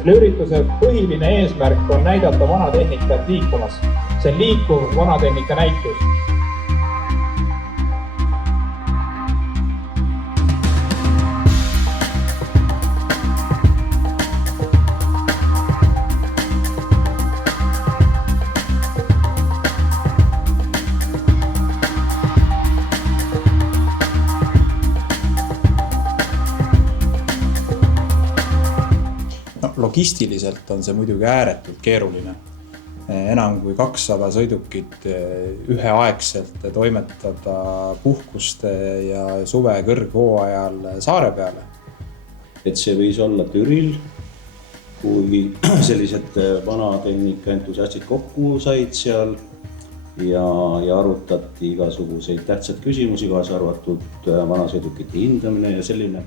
Selle ürituse põhiline eesmärk on näidata vanatehnikat liikumas. See on liikuv vanatehnika näitus. Logistiliselt on see muidugi ääretult keeruline. Enam kui 200 sõidukit üheaegselt toimetada puhkuste ja suve kõrghooajal saare peale. Et see võis olla Türil, kui sellised vanatehnika entusiastid kokku said seal ja arutati igasuguseid tähtsad küsimusi, kaasa arvatud vanasõidukite hindamine ja selline.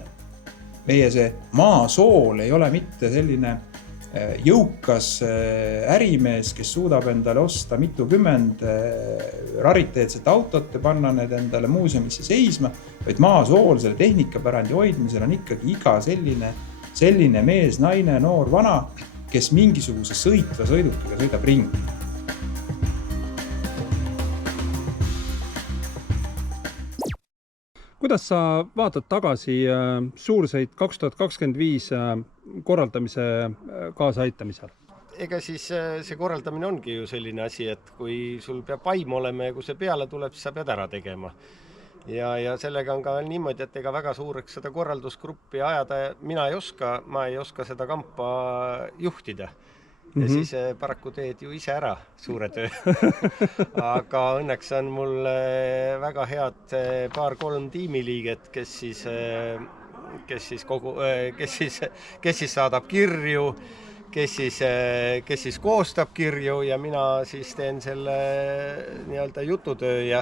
Meie see maasool ei ole mitte selline jõukas ärimees, kes suudab endale osta mitukümmend rariteetset autot ja panna need endale muuseumisse seisma, vaid maasool selle tehnikapärandi hoidmisel on ikkagi iga selline mees, naine, noor, vana, kes mingisuguse sõitva sõidukiga sõidab ringi. Kuidas sa vaatad tagasi Suursõit 2025 korraldamise kaasaaitamisel? Ega siis see korraldamine ongi ju selline asi, et kui sul peab vaim olema ja kui see peale tuleb, siis sa pead ära tegema. Ja sellega on ka niimoodi, et ega väga suureks seda korraldusgruppi ajada ma ei oska seda kampa juhtida. Ja siis paraku teed ju ise ära suure töö. Aga õnneks on mul väga head paar-kolm tiimiliiget, kes siis saadab kirju, kes siis koostab kirju ja mina siis teen selle nii-öelda jututöö ja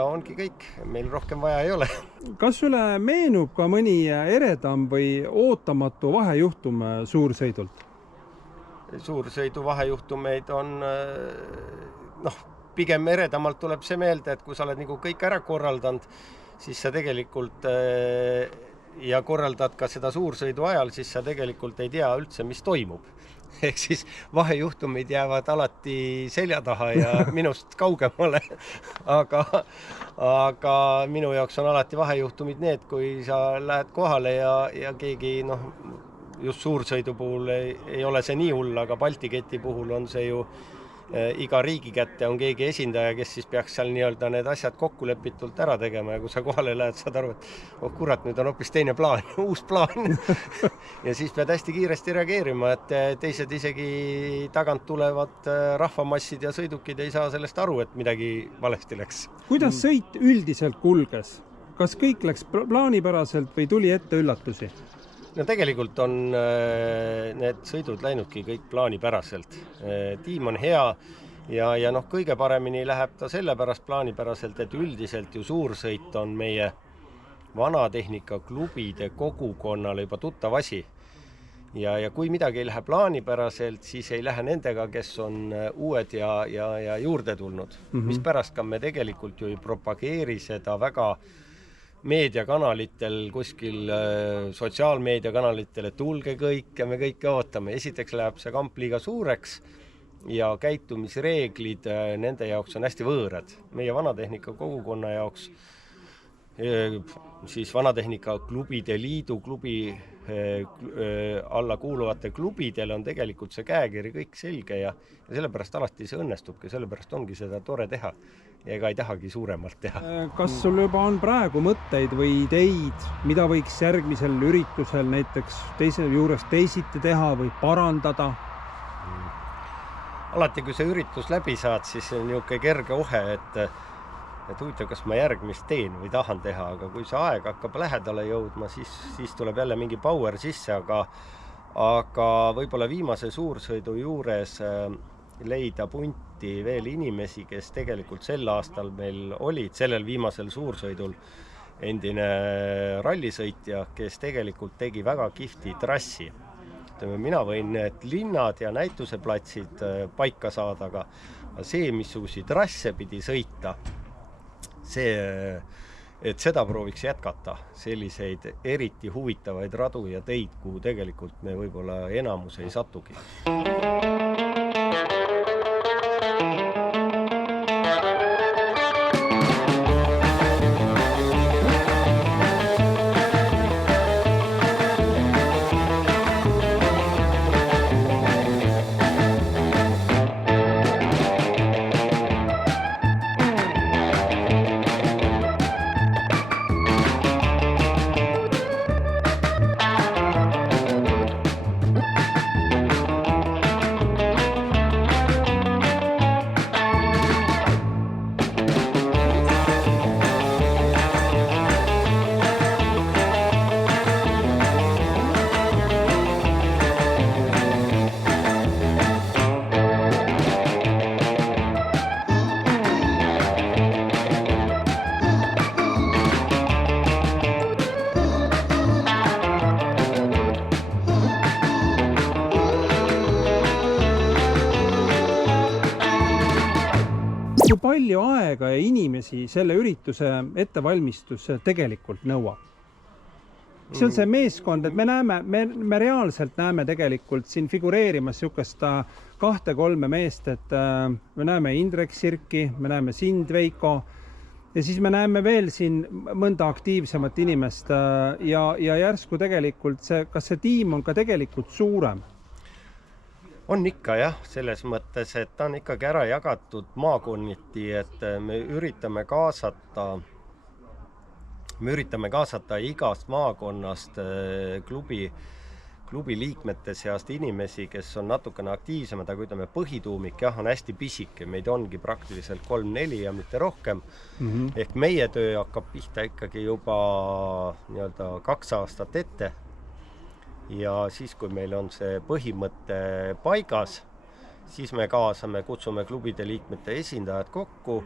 ongi kõik. Meil rohkem vaja ei ole. Kas sulle meenub ka mõni eredam või ootamatu vahejuhtum Suursõidult? Suursõidu vahejuhtumeid on, pigem eredamalt tuleb see meelde, et kui sa oled nagu kõik ära korraldanud, siis sa tegelikult ja korraldad ka seda suursõidu ajal, siis sa tegelikult ei tea üldse, mis toimub. Ehk siis vahejuhtumid jäävad alati selja taha ja minust kaugemale. Aga minu jaoks on alati vahejuhtumid need, kui sa lähed kohale ja keegi, just suursõidu puhul ei ole see nii hull, aga Balti keti puhul on see ju iga riigi kätte on keegi esindaja, kes siis peaks seal nii-öelda need asjad kokkulepitult ära tegema ja kui sa kohale lähed, saad aru, et kurat, nüüd on hoopis teine plaan, uus plaan. Ja siis pead hästi kiiresti reageerima, et teised isegi tagant tulevad rahvamassid ja sõidukid ei saa sellest aru, et midagi valesti läks. Kuidas sõit üldiselt kulges? Kas kõik läks plaanipäraselt või tuli ette üllatusi? No tegelikult on need sõidud läinudki kõik plaanipäraselt. Tiim on hea ja kõige paremini läheb ta sellepärast plaanipäraselt, et üldiselt ju Suursõit on meie vanatehnika klubide kogukonnale juba tuttav asi. Ja kui midagi ei lähe plaanipäraselt, siis ei lähe nendega, kes on uued ja juurde tulnud. Mispärast ka me tegelikult ju ei propageeri seda väga meediakanalitel, kuskil sotsiaalmeediakanalitel, et tulge kõik ja me kõike ootame. Esiteks läheb see kamp liiga suureks ja käitumisreeglid nende jaoks on hästi võõrad. Meie vanatehnika kogukonna jaoks, siis vanatehnika klubide liidu klubi alla kuuluvate klubidele on tegelikult see käekiri kõik selge ja sellepärast alati see õnnestubki, sellepärast ongi seda tore teha. Ja ega ei tahagi suuremalt teha. Kas sul juba on praegu mõtteid või ideid, mida võiks järgmisel üritusel näiteks teisel juures teisiti teha või parandada? Alati, kui see üritus läbi saad, siis on niisugune kerge ohe, et huvitav, kas ma järgmist teen või tahan teha, aga kui see aeg hakkab lähedale jõudma, siis tuleb jälle mingi power sisse, aga võib-olla viimase suursõidu juures leida punti veel inimesi, kes tegelikult sel aastal meil olid, sellel viimasel suursõidul endine rallisõitja, kes tegelikult tegi väga kihvti trassi. Mina võin need linnad ja näituseplatsid paika saada, aga see, missuguseid trasse pidi sõita, see et seda prooviks jätkata, selliseid eriti huvitavaid radu ja teid, kuhu tegelikult me võib-olla enamus ei satugi. Kui palju aega ja inimesi selle ürituse ettevalmistus tegelikult nõuab? See on see meeskond, et me reaalselt näeme tegelikult siin figureerimas sihukest 2-3 meest, et me näeme Indrek Sirki, me näeme sind, Veiko, ja siis me näeme veel siin mõnda aktiivsemat inimest ja järsku tegelikult kas see tiim on ka tegelikult suurem? On ikka jah, selles mõttes, et ta on ikkagi ära jagatud maakonniti, et me üritame kaasata igast maakonnast klubi liikmete seast inimesi, kes on natukene aktiivsemad, aga ütleme põhituumik jah, on hästi pisike, meid ongi praktiliselt 3-4 ja mitte rohkem. Ehk meie töö hakkab pihta ikkagi juba 2 aastat ette. Ja siis, kui meil on see põhimõte paigas, siis me kutsume klubide liikmete esindajad kokku,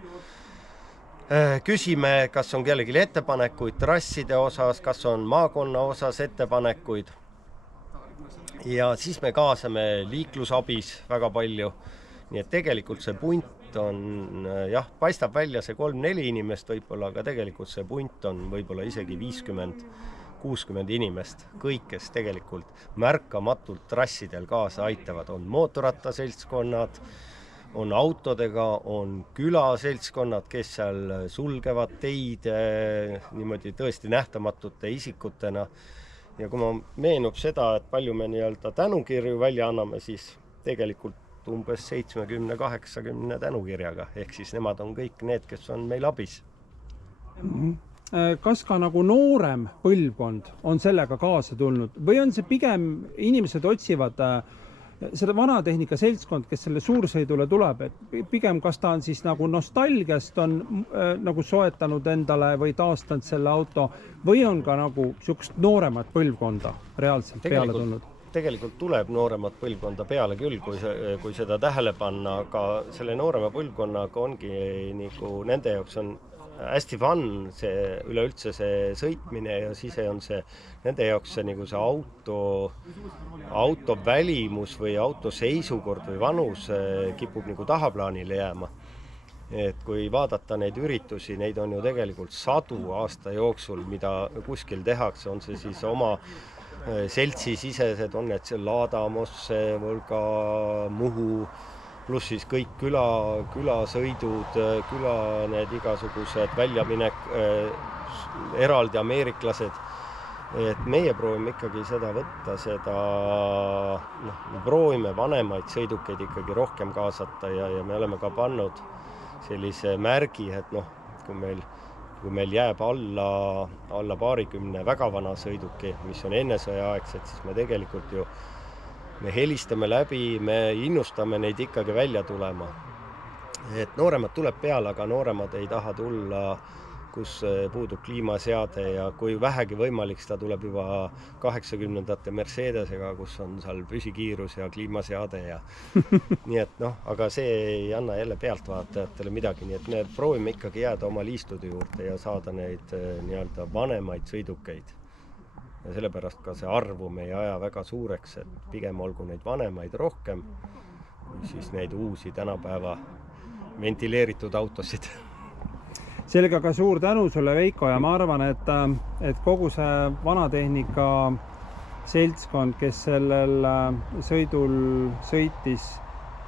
küsime, kas on kellelgi ettepanekuid trasside osas, kas on maakonna osas ettepanekuid. Ja siis me kaasame liiklusabis väga palju. Nii et tegelikult see punt on, paistab välja see 3-4 inimest võib-olla, aga tegelikult see punt on võib-olla isegi 50-60 inimest, kõik, kes tegelikult märkamatult trassidel kaasa aitavad, on mootorrattaseltskonnad, on autodega, on külaseltskonnad, kes seal sulgevad teid niimoodi tõesti nähtamatute isikutena. Ja kui ma meenub seda, et palju me tänukirju välja anname, siis tegelikult umbes 70-80 tänukirjaga, ehk siis nemad on kõik need, kes on meil abis. Kas ka nagu noorem põlvkond on sellega kaasa tulnud või on see pigem inimesed otsivad seda vanatehnika seltskond, kes selle suursõidule tuleb, et pigem kas ta on siis nagu nostalgiast on nagu soetanud endale või taastanud selle auto või on ka nagu sihukest nooremat põlvkonda reaalselt peale tulnud? Tegelikult tuleb nooremat põlvkonda peale küll, kui seda tähele panna, aga selle noorema põlvkonnaga ongi nagu nende jaoks on hästi fun see üleüldse see sõitmine ja siis on see nende jaoks see, nagu see auto välimus või auto seisukord või vanus kipub nagu tahaplaanile jääma. Et kui vaadata neid üritusi, neid on ju tegelikult sadu aasta jooksul, mida kuskil tehakse, on see siis oma seltsisisesed, on need see Laadamosse, Volga, Muhu, pluss siis kõik külasõidud, need igasugused väljaminek, eraldi ameeriklased. Et meie proovime ikkagi seda võtta, me proovime vanemaid sõidukeid ikkagi rohkem kaasata ja me oleme ka pannud sellise märgi, et kui meil jääb alla paarikümne väga vana sõiduki, mis on enne sõjaaegsed, siis me tegelikult ju me helistame läbi, me innustame neid ikkagi välja tulema. Et nooremad tuleb peale, aga nooremad ei taha tulla, kus puudub kliimaseade ja kui vähegi võimalik, seda tuleb juba 80-ndate Mercedesega, kus on seal püsikiirus ja kliimaseade ja nii et aga see ei anna jälle pealtvaatajatele midagi, nii et me proovime ikkagi jääda oma liistude juurde ja saada neid vanemaid sõidukeid. Ja sellepärast ka see arvu me ei aja väga suureks, et pigem olgu neid vanemaid rohkem, siis neid uusi tänapäeva ventileeritud autosid. sellega ka suur tänu sulle, Veiko, ja ma arvan, et kogu see vanatehnika seltskond, kes sellel sõidul sõitis,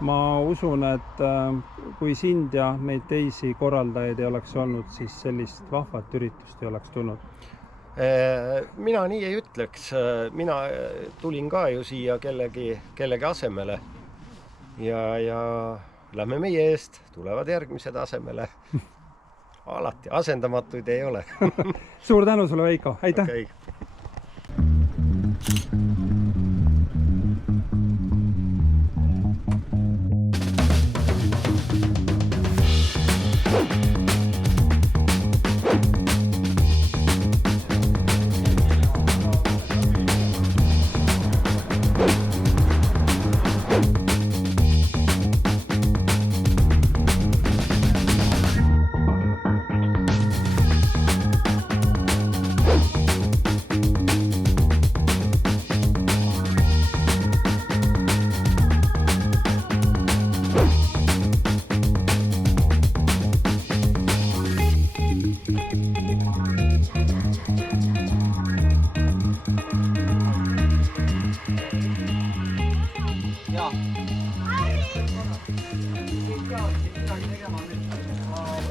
ma usun, et kui sind ja neid teisi korraldajaid ei oleks olnud, siis sellist vahvat üritust ei oleks tulnud. Mina nii ei ütleks. Mina tulin ka ju siia kellegi asemele ja lähme meie eest, tulevad järgmised asemele. Alati asendamatuid ei ole. Suur tänu sulle, Veiko. Aitäh! Okay.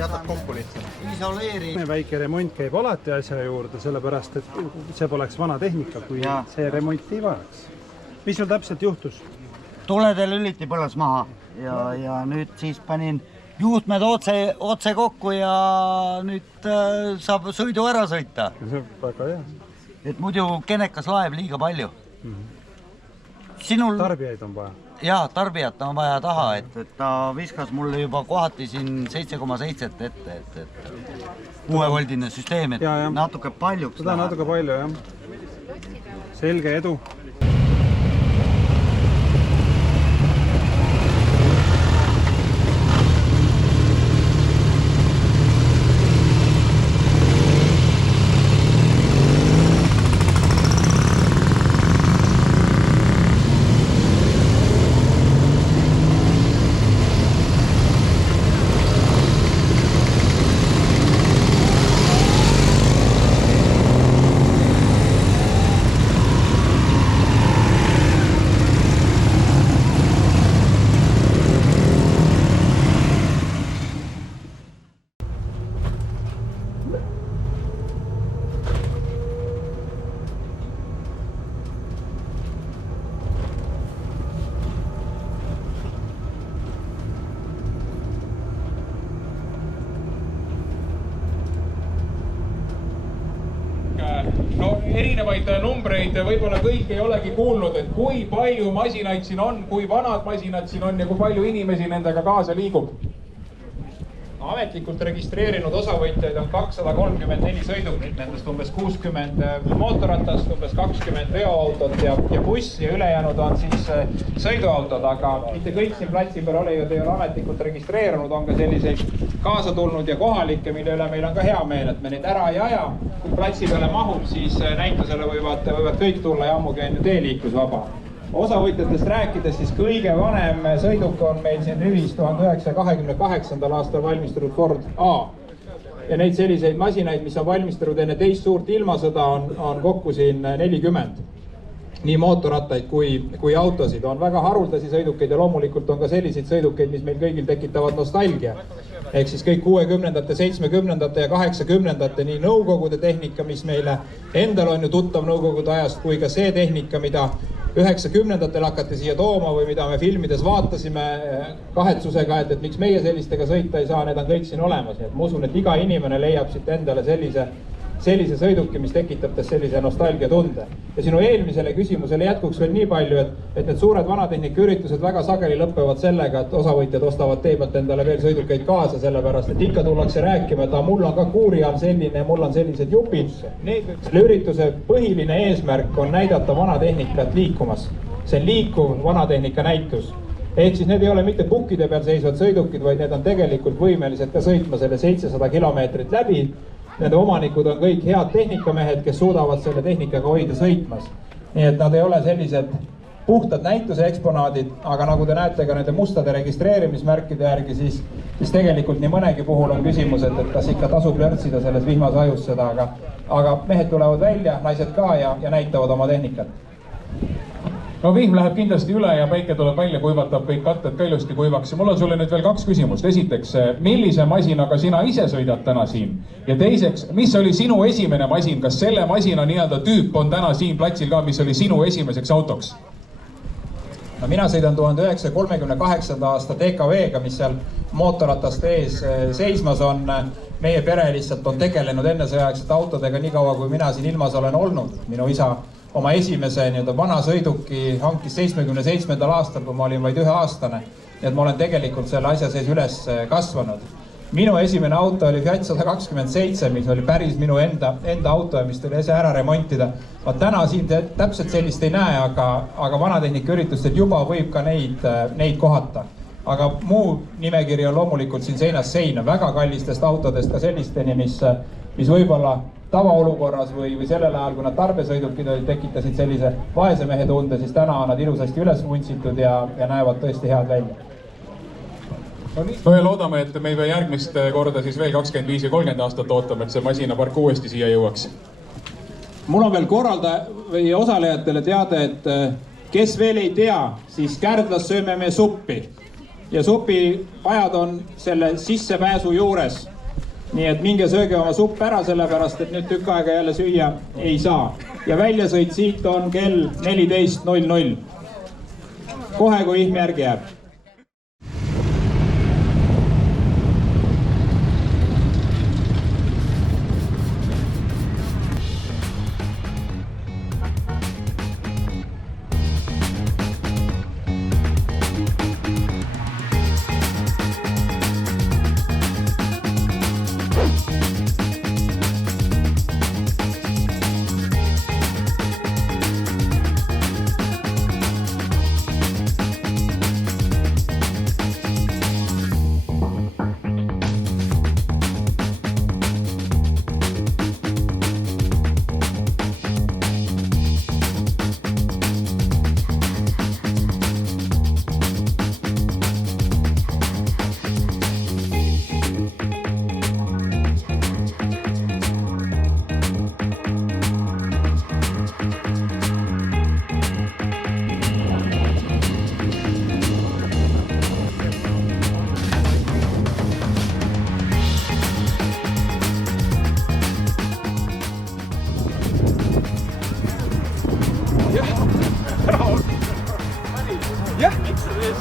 jätab kokku lihtsalt. Väike remont käib alati asja juurde, sellepärast et see poleks vana tehnika, kui see remonti ei vajaks. Mis sul täpselt juhtus? Tuledel lüliti põles maha ja nüüd siis panin juhtmed otse kokku ja nüüd saab sõidu ära sõita. Väga hea. Et muidu kenekas laev liiga palju. Sinul... Tarbijaid on vaja. Jaa, tarbijat on vaja taha, et ta viskas mulle juba kohati siin 7,7 ette, et 6-voldine süsteem, et natuke paljuks. Seda natuke palju, jah. Selge, edu. No erinevaid numbreid võib-olla kõik ei olegi kuulnud, et kui palju masinaid siin on, kui vanad masinad siin on ja kui palju inimesi nendega kaasa liigub. Ametlikult registreerinud osavõtjaid on 234 sõidukit, nendest umbes 60 mootorratast, umbes 20 veoautot ja buss ja ülejäänud on siis sõiduautod, aga mitte kõik siin platsi peal olejad ei ole ametlikult registreerunud, on ka selliseid kaasa tulnud ja kohalikke, mille üle meil on ka hea meel, et me neid ära ei aja. Kui platsi peale mahub, siis näitusele võivad kõik tulla ja ammugi on ju teeliiklusvaba. Osavõtjatest rääkides, siis kõige vanem sõiduk on meil siin rivis 1928. aastal valmistunud Ford A. Ja neid selliseid masinaid, mis on valmistunud enne teist suurt ilmasõda, on kokku siin 40. Nii mootorrattaid kui autosid. On väga haruldasi sõidukeid ja loomulikult on ka selliseid sõidukeid, mis meil kõigil tekitavad nostalgia. Ehk siis kõik 60-ndate, 70-ndate ja 80-ndate nii nõukogude tehnika, mis meile endal on ju tuttav nõukogude ajast, kui ka see tehnika, mida 90-ndatel hakati siia tooma või mida me filmides vaatasime kahetsusega, et miks meie sellistega sõita ei saa, need on kõik siin olemas. Nii et ma usun, et iga inimene leiab siit endale sellise sõiduki, mis tekitab tast sellise nostalgia tunde. Ja sinu eelmisele küsimusele jätkuks veel nii palju, et need suured vanatehnika üritused väga sageli lõppevad sellega, et osavõtjad ostavad tee pealt endale veel sõidukeid kaasa, sellepärast et ikka tullakse rääkima, et mul on ka kuuri all selline ja mul on sellised jupid. Selle ürituse põhiline eesmärk on näidata vanatehnikat liikumas. See on liikuv vanatehnika näitus. Ehk siis need ei ole mitte pukkide peal seisvad sõidukid, vaid need on tegelikult võimelised ka sõitma selle 700 kilomeetrit läbi. Nende omanikud on kõik head tehnikamehed, kes suudavad selle tehnikaga hoida sõitmas. Nii et nad ei ole sellised puhtad näituse eksponaadid, aga nagu te näete ka nende mustade registreerimismärkide järgi, siis tegelikult nii mõnegi puhul on küsimus, et kas ikka tasub lörtsida selles vihmas ajus seda, aga mehed tulevad välja, naised ka ja näitavad oma tehnikat. No vihm läheb kindlasti üle ja päike tuleb välja, kuivatab kõik katted ka ilusti kuivaks. Ja mul on sulle nüüd veel 2 küsimust. Esiteks, millise masinaga sina ise sõidad täna siin? Ja teiseks, mis oli sinu esimene masin? Kas selle masina nii-öelda tüüp on täna siin platsil ka, mis oli sinu esimeseks autoks? No mina sõidan 1938. aasta DKV-ga, mis seal mootorrataste ees seismas on. Meie pere lihtsalt on tegelenud ennesõjaaegsete autodega nii kaua, kui mina siin ilmas olen olnud. Minu isa oma esimese vana sõiduki hankis 77. aastal, kui ma olin vaid 1-aastane. Nii et ma olen tegelikult selle asja sees üles kasvanud. Minu esimene auto oli Fiat 127, mis oli päris minu enda auto ja mis tuli ise ära remontida. Ma täna siin täpselt sellist ei näe, aga vanatehnika üritustel juba võib ka neid kohata. Aga muu nimekiri on loomulikult siin seinast seina, väga kallistest autodest ka sellisteni, mis võib-olla tavaolukorras või sellel ajal, kui nad tarbesõidukid olid, tekitasid sellise vaese mehe tunde, siis täna on nad ilusasti üles vuntsitud ja näevad tõesti head välja. No ja loodame, et me ei pea järgmist korda siis veel 25 või 30 aastat ootama, et see masinapark uuesti siia jõuaks. Mul on veel või osalejatele teada, et kes veel ei tea, siis Kärdlas sööme me suppi. Ja supipajad on selle sissepääsu juures. Nii et minge sööge oma supp ära, sellepärast et nüüd tükk aega jälle süüa ei saa. Ja väljasõit siit on kell 14.00. Kohe, kui ihm järgi jääb.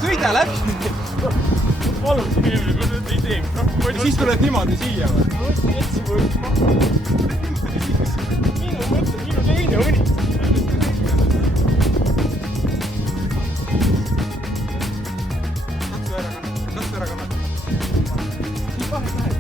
Sõida läbi! Palusin eelmine, kui nüüd ei teeks. Siis tuled niimoodi siia või? Minu teine õnnis. Katsu ära kannata. Nii pahe läheb.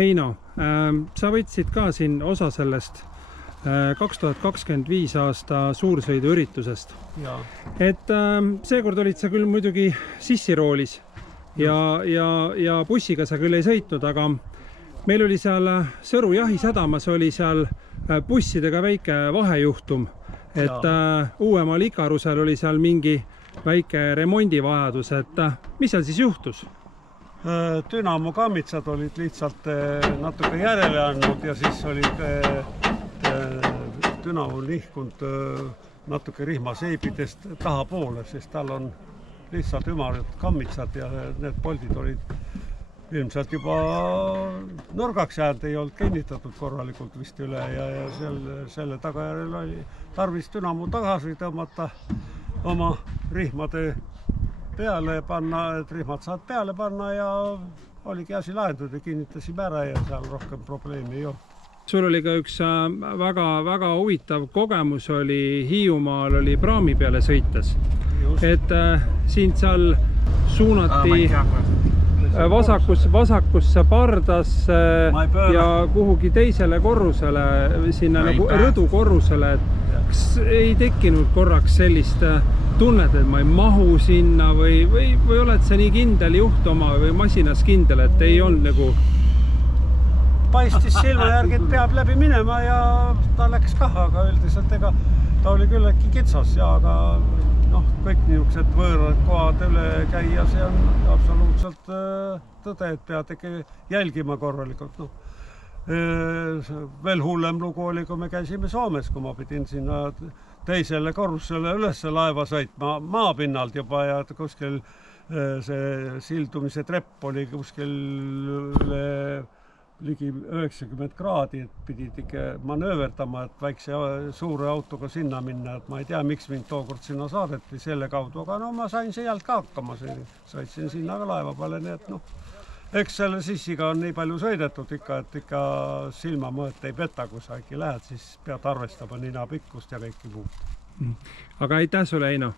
Heino, sa võtsid ka siin osa sellest 2025 aasta suursõiduüritusest. Et seekord olid sa küll muidugi sissiroolis ja bussiga sa küll ei sõitnud, aga meil oli seal Sõru jahisadamas oli seal bussidega väike vahejuhtum, et uuemal Ikarusel oli seal mingi väike remondivajadus, et mis seal siis juhtus? Dünamo kammitsad olid lihtsalt natuke järele andnud ja siis olid Dünamo nihkunud natuke rihmaseibidest tahapoole, sest tal on lihtsalt ümarad kammitsad ja need poldid olid ilmselt juba nurgaks jäänud, ei olnud kinnitatud korralikult vist üle ja selle tagajärjel oli tarvis dünamo tagasi tõmmata oma rihmade peale panna, et rihmad saad peale panna ja oligi asi lahendatud ja kinnitasime ära ja seal rohkem probleemi ei olnud. Sul oli ka üks väga huvitav kogemus oli Hiiumaal oli praami peale sõites. Et sind seal suunati vasakusse pardasse ja kuhugi teisele korrusele, sinna nagu rõdukorrusele. Kas ei tekkinud korraks sellist tunnet, et ma ei mahu sinna või oled sa nii kindel juht oma või masinas kindel, et ei olnud nagu... Paistis silma järgi, et peab läbi minema ja ta läks kah, aga üldiselt ega ta oli küll äkki kitsas ja aga kõik niisugused võõrad kohad üle käia, see on absoluutselt tõde, et pead ikka jälgima korralikult. Veel hullem lugu oli, kui me käisime Soomes, kui ma pidin sinna teisele korrusele üles laeva sõitma maapinnalt juba ja kuskil see sildumise trepp oli kuskil üle ligi 90 kraadi, et pidid ikka manööverdama, et väikse suure autoga sinna minna, et ma ei tea, miks mind tookord sinna saadeti selle kaudu, aga ma sain sealt ka hakkama, saitsin sinna ka laeva peale, nii et eks selle sissiga on nii palju sõidetud ikka, et ikka silmamõõt ei peta, kui sa äkki lähed, siis pead arvestama nina pikkust ja kõiki muud. Aga aitäh sulle, Eino!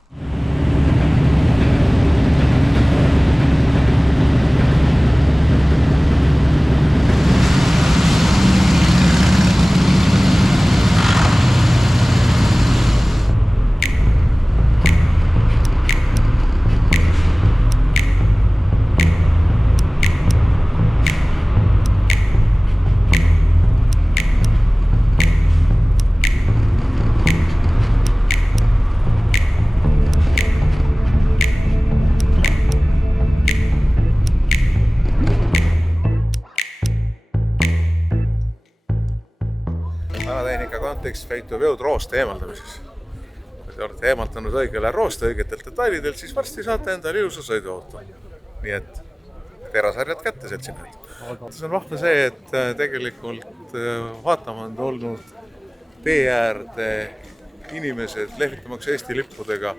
käitub jõud rooste eemaldamises. Kui te olete eemaldanud õigele rooste õigetelt detailidelt, siis varsti saate endale ilusa sõiduauto. Nii et terasarjad kätte seltsinad. See on vahva see, et tegelikult vaatama on tulnud tee äärde inimesed lehvitamaks Eesti lippudega,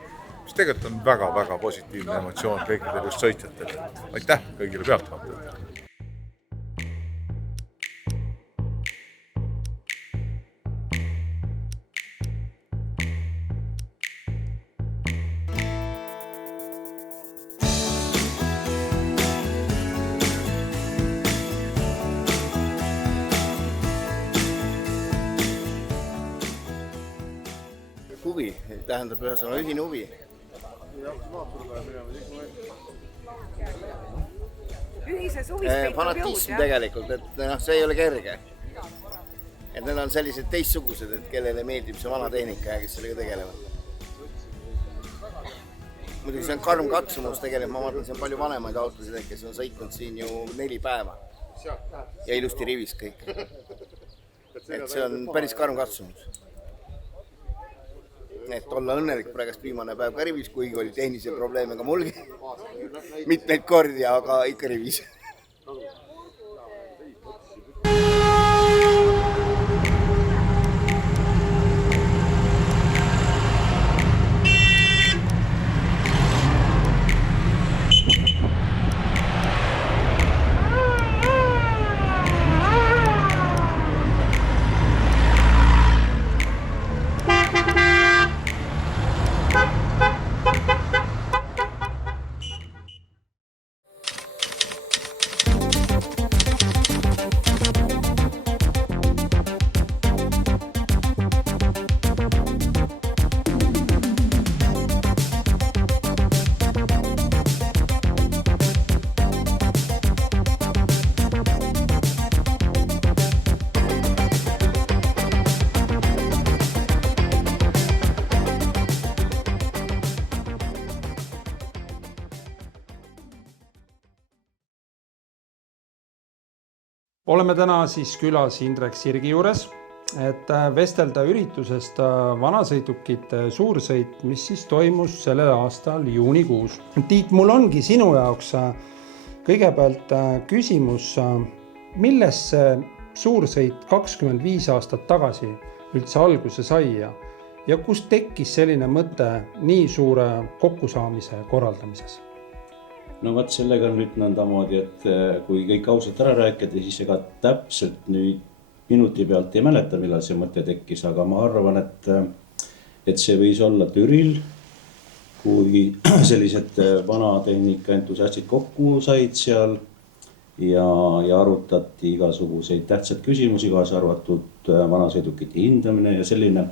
mis tegelikult on väga-väga positiivne emotsioon kõikidel just sõitjatel. Aitäh kõigile pealtvaatajatele! Huvi, tähendab ühesõnaga ühine huvi. Ühises huvis peitub jõud, fanatism tegelikult, et see ei ole kerge. Et need on sellised teistsugused, et kellele meeldib see vana tehnika ja kes sellega tegelevad. Muidugi see on karm katsumus tegelikult, ma vaatan, see on palju vanemaid autosid, kes on sõitnud siin ju 4 päeva. Ja ilusti rivis kõik. Et see on päris karm katsumus. Et olla õnnelik praegust viimane päev ka rivis, kuigi oli tehnilise probleeme ka mulgi mitmeid kordi, aga ikka rivis. Oleme täna siis külas Indrek Sirgi juures et vestelda üritusest vanasõidukite suursõit, mis siis toimus sellel aastal juunikuus. Tiit, mul ongi sinu jaoks kõigepealt küsimus, millest see suursõit 25 aastat tagasi üldse alguse sai ja kust tekkis selline mõte nii suure kokkusaamise korraldamises? No vaat sellega on nüüd nõndamoodi, et kui kõik ausalt ära rääkida, siis ega täpselt nüüd minuti pealt ei mäleta, millal see mõte tekkis, aga ma arvan, et see võis olla Türil, kui sellised vanatehnika entusiastid kokku said seal ja arutati igasuguseid tähtsad küsimusi, kaasa arvatud vanasõidukite hindamine ja selline.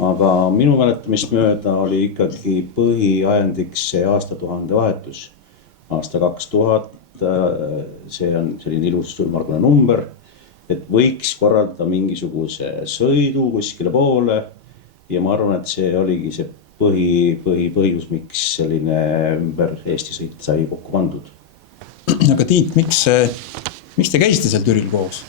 Aga minu mäletamist mööda oli ikkagi põhiajendiks see aastatuhande vahetus. Aasta 2000, see on selline ilus ümmargune number, et võiks korraldada mingisuguse sõidu kuskile poole ja ma arvan, et see oligi see põhjus, miks selline ümber Eesti sõit sai kokku pandud. Aga Tiit, miks te käisite seal Türil koos?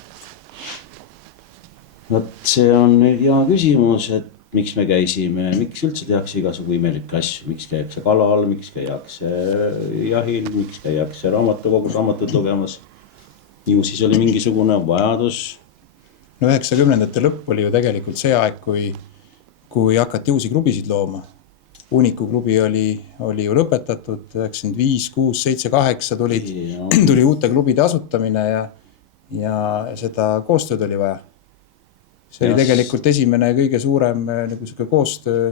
See on nüüd hea küsimus, et miks me käisime, miks üldse tehakse igasugu imelikke asju, miks käiakse kalal, miks käiakse jahil, miks käiakse raamatukogus raamatut lugemas. Ju siis oli mingisugune vajadus. No 90-ndate lõpp oli ju tegelikult see aeg, kui hakati uusi klubisid looma. Uniku klubi oli ju lõpetatud, 95, 6, 7, 8 tuli uute klubide asutamine ja seda koostööd oli vaja. See oli tegelikult esimene kõige suurem koostöö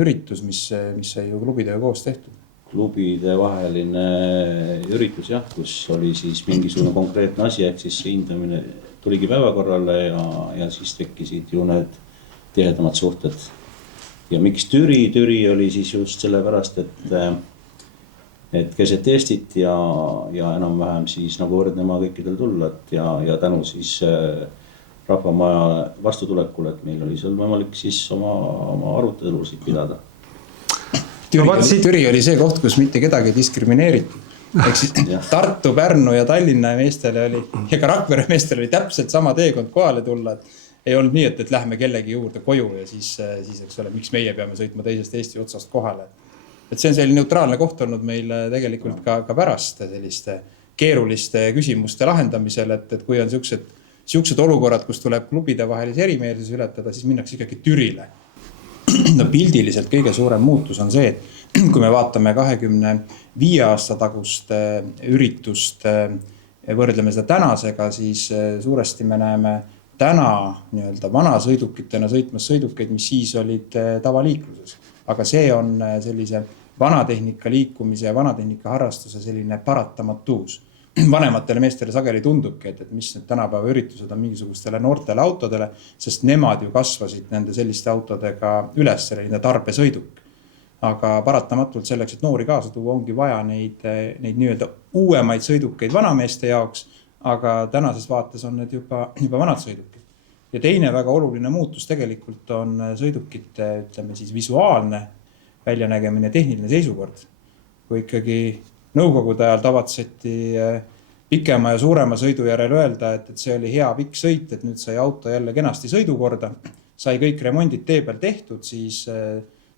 üritus, mis sai ju klubidega koos tehtud. Klubide vaheline üritus, jah, kus oli siis mingisugune konkreetne asi, ehk siis hindamine tuligi päevakorrale ja siis tekkisid ju need tihedamad suhted. Ja miks Türi oli siis just sellepärast, et keset Eestit ja enam-vähem siis nagu võrdnema kõikidel tullad ja tänu siis Rahvamaja vastutulekule, et meil oli seal võimalik siis oma arutelusid pidada. Türi oli see koht, kus mitte kedagi diskrimineeritud. Ehk siis Tartu, Pärnu ja Tallinna meestele oli, ja ka Rakvere meestele oli täpselt sama teekond kohale tulla. Ei olnud nii, et lähme kellegi juurde koju ja siis eks ole, miks meie peame sõitma teisest Eesti otsast kohale. Et see on selline neutraalne koht olnud meil tegelikult ka pärast selliste keeruliste küsimuste lahendamisel, et kui on siuksed olukorrad, kus tuleb klubide vahelise erimeelsus ületada, siis minnakse ikkagi Türile. No pildiliselt kõige suurem muutus on see, et kui me vaatame 25 aasta tagust üritust, võrdleme seda tänasega, siis suuresti me näeme täna vanasõidukitena sõitmas sõidukeid, mis siis olid tavaliikluses. Aga see on sellise vanatehnika liikumise ja vanatehnika harrastuse selline paratamatus. Vanematele meestele sageli tundubki, et mis need tänapäeva üritused on mingisugustele noortele autodele, sest nemad ju kasvasid nende selliste autodega üles selline tarbesõiduk. Aga paratamatult selleks, et noori kaasa tuua, ongi vaja neid nii-öelda uuemaid sõidukeid vanameeste jaoks, aga tänases vaates on need juba vanad sõidukid. Ja teine väga oluline muutus tegelikult on sõidukite, ütleme siis visuaalne väljanägemine, tehniline seisukord. Kui ikkagi Nõukogude ajal tavatseti pikema ja suurema sõidu järel öelda, et see oli hea pikk sõit, et nüüd sai auto jälle kenasti sõidukorda, sai kõik remondid tee peal tehtud, siis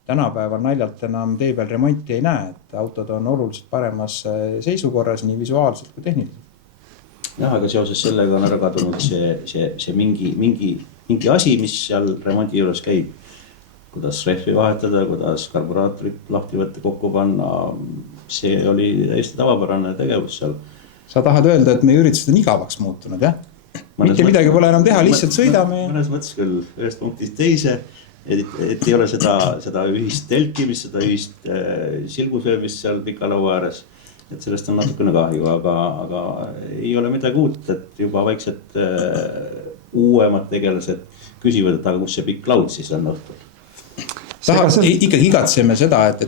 tänapäeval naljalt enam tee peal remonti ei näe, et autod on oluliselt paremas seisukorras nii visuaalselt kui tehniliselt. Jah, aga seoses sellega on ära kadunud see mingi asi, mis seal remondi juures käib. Kuidas rehvi vahetada, kuidas karburaatorit lahti võtta, kokku panna. See oli täiesti tavapärane tegevus seal. Sa tahad öelda, et meie üritused on igavaks muutunud, jah? Mitte midagi pole enam teha, lihtsalt sõidame. Mõnes mõttes küll, ühest punktist teise, et ei ole seda ühist telkimist, seda ühist silgusöömist seal pika laua ääres. Et sellest on natukene kahju, aga ei ole midagi uut, et juba vaikselt uuemad tegelased küsivad, et aga kus see pikk laud siis on õhtul. Ikkagi igatseme seda, et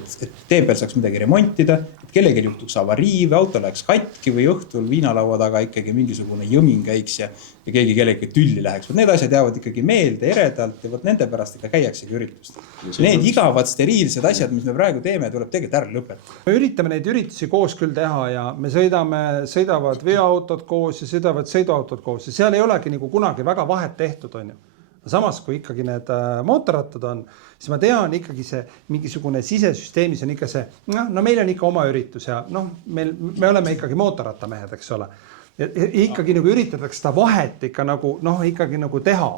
tee peal saaks midagi remontida, et kellegi juhtuks avarii või auto läheks katki või õhtul viinalaua taga ikkagi mingisugune jõmin käiks ja keegi kellegi tülli läheks. Need asjad jäävad ikkagi meelde eredalt ja nende pärast ikka käiaksegi üritust. Need igavad steriilsed asjad, mis me praegu teeme, tuleb tegelikult ära lõpetada. Me üritame neid üritusi koos küll teha ja me sõidavad veoautod koos ja sõidavad sõiduautod koos ja seal ei olegi nagu kunagi väga vahet tehtud, on ju. Samas, kui ikkagi need mootorrattad on, siis ma tean ikkagi see mingisugune sisesüsteemis on ikka see, no meil on ikka oma üritus ja me oleme ikkagi mootorrattamehed, eks ole. Ja ikkagi nagu üritatakse seda vahet ikka nagu, ikkagi nagu teha,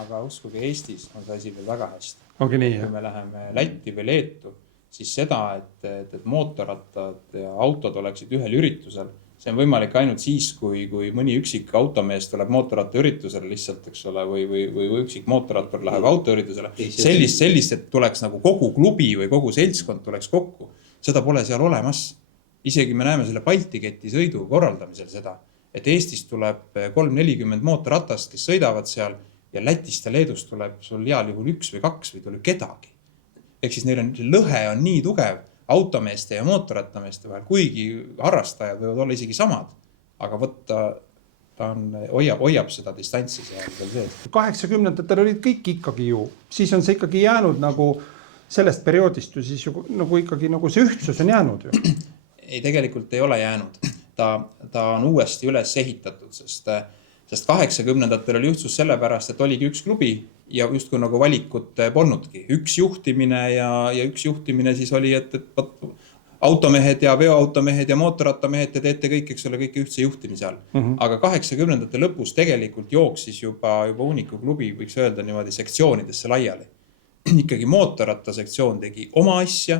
Aga uskuge, Eestis on see asi veel väga hästi. Ongi nii, kui me läheme Lätti või Leetu, siis seda, et mootorrattad ja autod oleksid ühel üritusel, see on võimalik ainult siis, kui mõni üksik automees tuleb mootorratta üritusele lihtsalt, eks ole, või üksik mootorrattur läheb autoüritusele. Sellist, et tuleks nagu kogu klubi või kogu seltskond tuleks kokku. Seda pole seal olemas. Isegi me näeme selle Balti keti sõidu korraldamisel seda, et Eestist tuleb 340 mootorratast, kes sõidavad seal ja Lätist ja Leedust tuleb sul heal juhul 1 või 2 või tuleb kedagi. Ehk siis neil on lõhe on nii tugev automeeste ja mootorrattameeste vahel, kuigi harrastajad võivad olla isegi samad, aga võtta ta hoiab seda distantsi seal sees. 80-ndatel olid kõik ikkagi ju, siis on see ikkagi jäänud nagu sellest perioodist ju siis nagu ikkagi nagu see ühtsus on jäänud ju. Ei, tegelikult ei ole jäänud. Ta on uuesti üles ehitatud, sest 80-ndatel oli ühtsus sellepärast, et oligi üks klubi ja justkui nagu valikut polnudki. Üks juhtimine ja üks juhtimine siis oli, et automehed ja veoautomehed ja mootorrattamehed te teete kõik, eks ole, kõik ühtse juhtimise all. Aga 80-ndate lõpus tegelikult jooksis juba Uniku klubi, võiks öelda niimoodi sektsioonidesse laiali. Ikkagi mootorrattasektsioon tegi oma asja,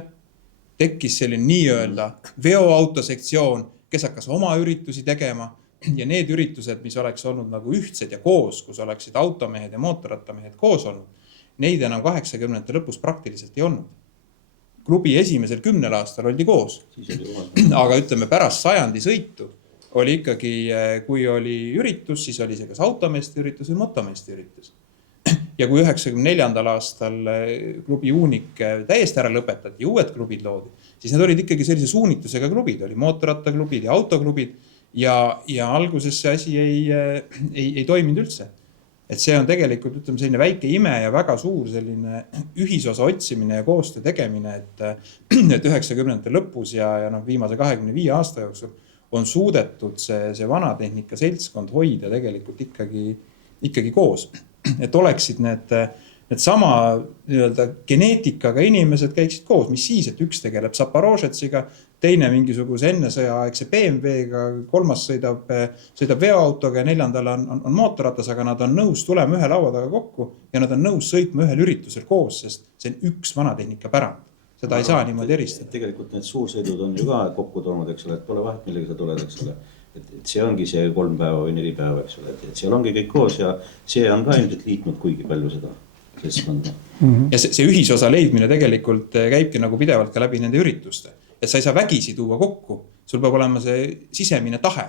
tekkis selline nii-öelda veoautosektsioon, kes hakkas oma üritusi tegema ja need üritused, mis oleks olnud nagu ühtsed ja koos, kus oleksid automehed ja mootorrattamehed koos olnud, neid enam 80-ndate lõpus praktiliselt ei olnud. Klubi esimesel 10 aastal oldi koos. Aga ütleme, pärast 100 sõitu oli ikkagi, kui oli üritus, siis oli see kas automeeste üritus või motomeeste üritus. Ja kui 94. aastal klubi Unik täiesti ära lõpetati ja uued klubid loodi, siis need olid ikkagi sellise suunitusega klubid, oli mootorrattaklubid ja autoklubid ja alguses see asi ei toiminud üldse. Et see on tegelikult, ütleme, selline väike ime ja väga suur selline ühisosa otsimine ja koostöö tegemine, et 90-ndate lõpus ja viimase 25 aasta jooksul on suudetud see vanatehnika seltskond hoida tegelikult ikkagi koos. Et oleksid need sama geneetikaga inimesed käiksid koos, mis siis, et üks tegeleb Zaporožetsiga, teine mingisuguse ennesõjaaegse BMW-ga, kolmas sõidab veoautoga ja 4. on mootorratas, aga nad on nõus tulema ühe laua taga kokku ja nad on nõus sõitma ühel üritusel koos, sest see on üks vanatehnika pärand. Seda ei saa niimoodi eristada. Tegelikult need suursõidud on ju ka kokku toonud, eks ole, et pole vahet, millega sa tuled, eks ole. Et see ongi see 3 päeva või 4 päeva, eks ole, et seal ongi kõik koos ja see on ka ilmselt liitnud kuigi palju seda seltskonda. Ja see ühisosa leidmine tegelikult käibki nagu pidevalt ka läbi nende ürituste. Et sa ei saa vägisi tuua kokku, sul peab olema see sisemine tahe.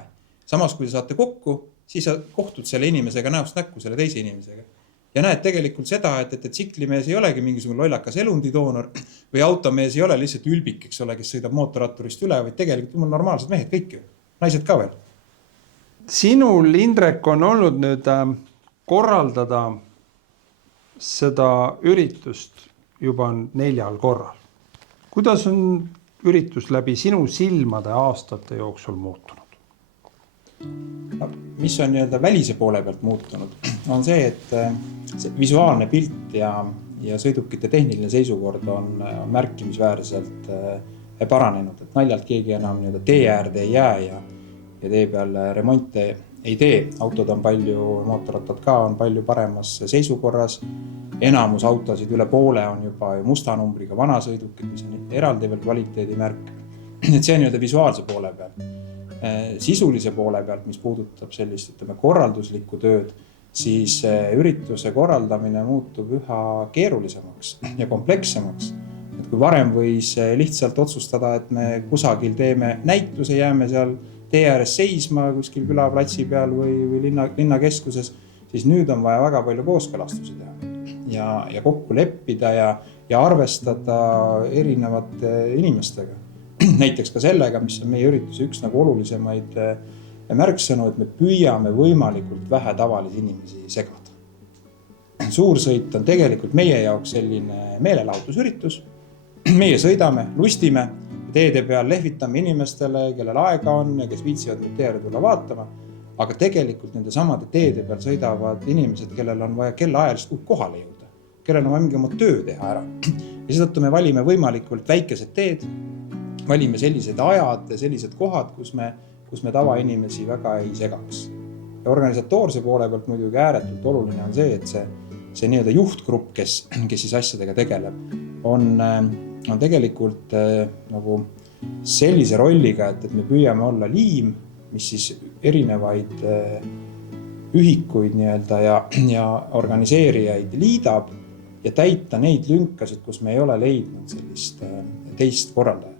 Samas, kui saate kokku, siis sa kohtud selle inimesega näost näkku, selle teise inimesega. Ja näed tegelikult seda, et tsiklimees ei olegi mingisugune lollakas elundidoonor või automees ei ole lihtsalt ülbik, eks ole, kes sõidab mootorratturist üle, vaid tegelikult on normaalsed mehed kõik ju. Naised ka veel. Sinul, Indrek, on olnud nüüd korraldada seda üritust juba 4 korral. Kuidas on üritus läbi sinu silmade aastate jooksul muutunud? Mis on välise poole pealt muutunud, on see, et see visuaalne pilt ja sõidukite tehniline seisukord on märkimisväärselt paranenud, et naljalt keegi enam tee äärde ei jää ja tee peal remonte ei tee. Autod on palju, mootorrattad ka on palju paremas seisukorras. Enamus autosid üle poole on juba musta numbriga vanasõidukid, mis on eraldi veel kvaliteedimärk. Et see on visuaalse poole pealt. Sisulise poole pealt, mis puudutab sellist korralduslikku tööd, siis ürituse korraldamine muutub üha keerulisemaks ja komplekssemaks. Et kui varem võis lihtsalt otsustada, et me kusagil teeme näituse, jääme seal tee ääres seisma kuskil külaplatsi peal või linnakeskuses, siis nüüd on vaja väga palju kooskõlastusi teha ja kokku leppida ja arvestada erinevate inimestega. Näiteks ka sellega, mis on meie ürituse üks olulisemaid märksõnu, et me püüame võimalikult vähe tavalisi inimesi segada. Suursõit on tegelikult meie jaoks selline meelelahutusüritus. Meie sõidame, lustime, teede peal lehvitame inimestele, kellel aega on ja kes viitsivad nüüd teere tulla vaatama. aga tegelikult nende samade teede peal sõidavad inimesed, kellel on vaja kellaajaliselt kohale jõuda, kellel on vaja mingi oma töö teha ära. Ja seetõttu me valime võimalikult väikesed teed, valime sellised ajad, sellised kohad, kus me tavainimesi väga ei segaks. Ja organisatoorse poole pealt muidugi ääretult oluline on see, et see nii-öelda juhtgrupp, kes siis asjadega tegeleb, on tegelikult nagu sellise rolliga, et me püüame olla liim, mis siis erinevaid ühikuid nii-öelda ja organiseerijaid liidab ja täita neid lünkasid, kus me ei ole leidnud sellist teist korraldajat.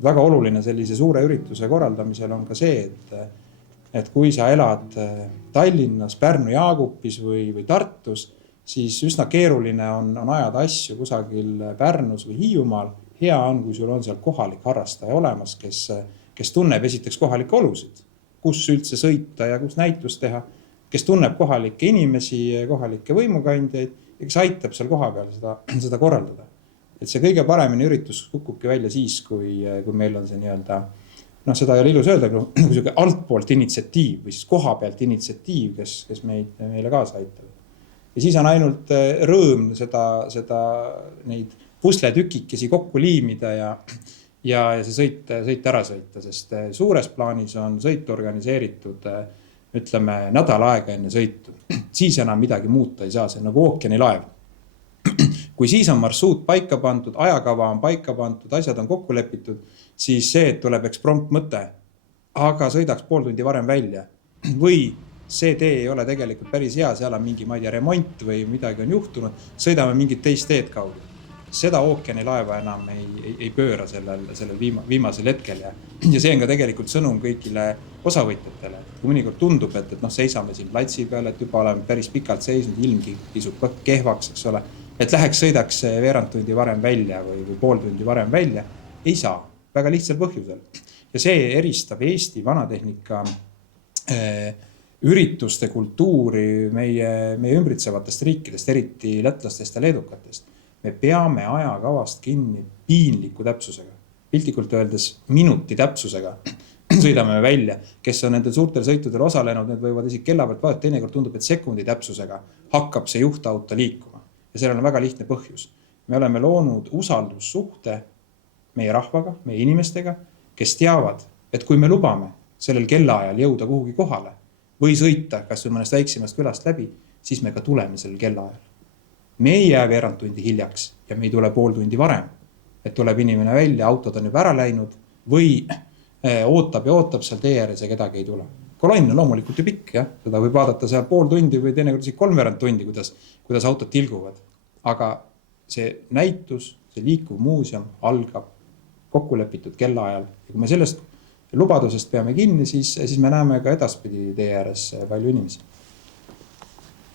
Väga oluline sellise suure ürituse korraldamisel on ka see, et kui sa elad Tallinnas, Pärnu Jaagupis või Tartus, siis üsna keeruline on ajada asju kusagil Pärnus või Hiiumaal. Hea on, kui sul on seal kohalik harrastaja olemas, kes tunneb esiteks kohalikke olusid, kus üldse sõita ja kus näitust teha, kes tunneb kohalikke inimesi, kohalikke võimukandjaid ja kes aitab seal koha peal seda korraldada. Et see kõige paremini üritus kukubki välja siis, kui meil on see nii-öelda, seda ei ole ilus öelda, kui altpoolt initsiatiiv või siis koha pealt initsiatiiv, kes meile kaasa aitab. Ja siis on ainult rõõm neid pusletükikesi kokku liimida ja see sõit ära sõita, sest suures plaanis on sõit organiseeritud, ütleme, nädal aega enne sõitu. Siis enam midagi muuta ei saa, see on nagu ookeanilaev. Kui siis on marsruut paika pandud, ajakava on paika pandud, asjad on kokku lepitud, siis see, et tuleb eksprompt mõte, aga sõidaks pool tundi varem välja. Või see tee ei ole tegelikult päris hea, seal on mingi, ma ei tea, remont või midagi on juhtunud, sõidame mingit teist teed kaudu. Seda ookeanilaeva enam ei pööra sellel viimasel hetkel. Ja see on ka tegelikult sõnum kõigile osavõtjatele. Kui mõnikord tundub, et seisame siin platsi peal, et juba oleme päris pikalt seisnud, ilmgi kisub kehvaks, eks ole. Et läheks sõidaks veerand tundi varem välja või pool tundi varem välja, ei saa. Väga lihtsal põhjusel. Ja see eristab Eesti vanatehnika ürituste kultuuri meie ümbritsevatest riikidest, eriti lätlastest ja leedukatest. Me peame ajakavast kinni piinliku täpsusega. Piltlikult öeldes minuti täpsusega sõidame välja. Kes on nendel suurtel sõitudel osalenud, need võivad isegi kella pealt vaadata, teinekord tundub, et sekundi täpsusega hakkab see juhtauto liikuma. Ja sellel on väga lihtne põhjus. Me oleme loonud usaldussuhte meie rahvaga, meie inimestega, kes teavad, et kui me lubame sellel kellaajal jõuda kuhugi kohale või sõita kas või mõnest väiksemast külast läbi, siis me ka tuleme sellel kellaajal. Me ei jää veerand tundi hiljaks ja me ei tule pool tundi varem, et tuleb inimene välja, autod on juba ära läinud või ootab seal tee ääres ja kedagi ei tule. Kolonn on loomulikult ju pikk, jah. Seda võib vaadata seal pool tundi või teinekord 3 tundi, kuidas autod tilguvad. Aga see näitus, see liikuv muuseum algab kokkulepitud kellaajal. Ja kui me sellest lubadusest peame kinni, siis me näeme ka edaspidi tee ääres palju inimesi.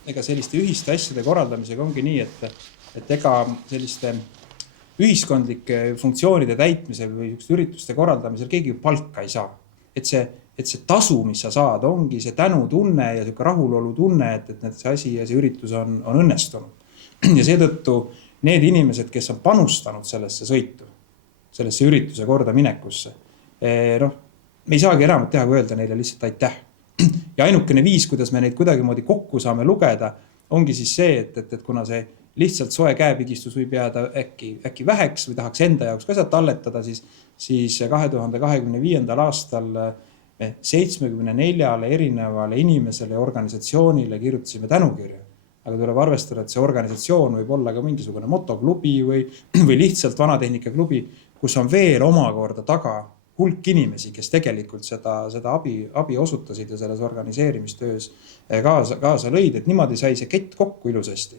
Ega selliste ühiste asjade korraldamisega ongi nii, et ega selliste ühiskondlike funktsioonide täitmisel või ürituste korraldamisel keegi palka ei saa. Et see tasu, mis sa saad, ongi see tänutunne ja rahulolu tunne, et see asi ja see üritus on õnnestunud. Ja seetõttu need inimesed, kes on panustanud sellesse sõitu, sellesse ürituse korda minekusse, me ei saagi enam teha, kui öelda neile lihtsalt aitäh. Ja ainukene viis, kuidas me neid kuidagimoodi kokku saame lugeda, ongi siis see, et kuna see lihtsalt soe käepigistus võib jääda äkki väheks või tahaks enda jaoks ka seda talletada, siis 2025. aastal 74 erinevale inimesele ja organisatsioonile kirjutasime tänukirja. Aga tuleb arvestada, et see organisatsioon võib olla ka mingisugune motoklubi või lihtsalt vanatehnikaklubi, kus on veel omakorda taga hulk inimesi, kes tegelikult seda abi osutasid ja selles organiseerimistöös kaasa lõid, et niimoodi sai see kett kokku ilusasti.